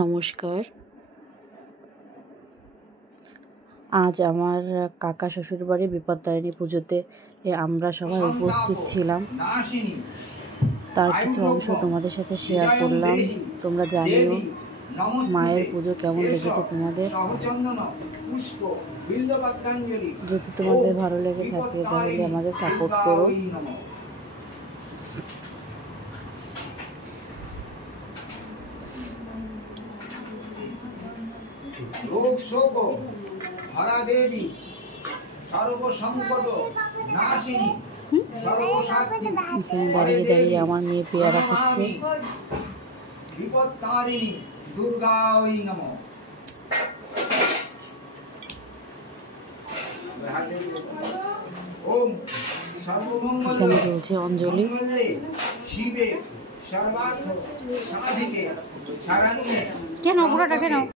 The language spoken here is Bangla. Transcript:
নমস্কার। আজ আমার কাকা শ্বশুর বাড়ি বিপত্তারিণী পুজোতে আমরা সবাই উপস্থিত ছিলাম। তার কিছু অংশ তোমাদের সাথে শেয়ার করলাম। তোমরা জানিও মায়ের পুজো কেমন লেগেছে তোমাদের। যদি তোমাদের ভালো লেগে থাকে তাহলে আমাদের সাপোর্ট করো। রোগ শোক হরা দেবী সর্ব সংকট নাশিনী সর্বশক্তি দাঁড়িয়ে দাঁড়িয়ে আমার মেয়ে পেয়ারা খাচ্ছে। বিপত্তারিণী দুর্গাই নমঃ। ওম সর্বমঙ্গল এখানে চলছে অঞ্জলি। শিবে সর্বার্থ সাধিকে শরণ্যে। কেন পুরোটা কেন?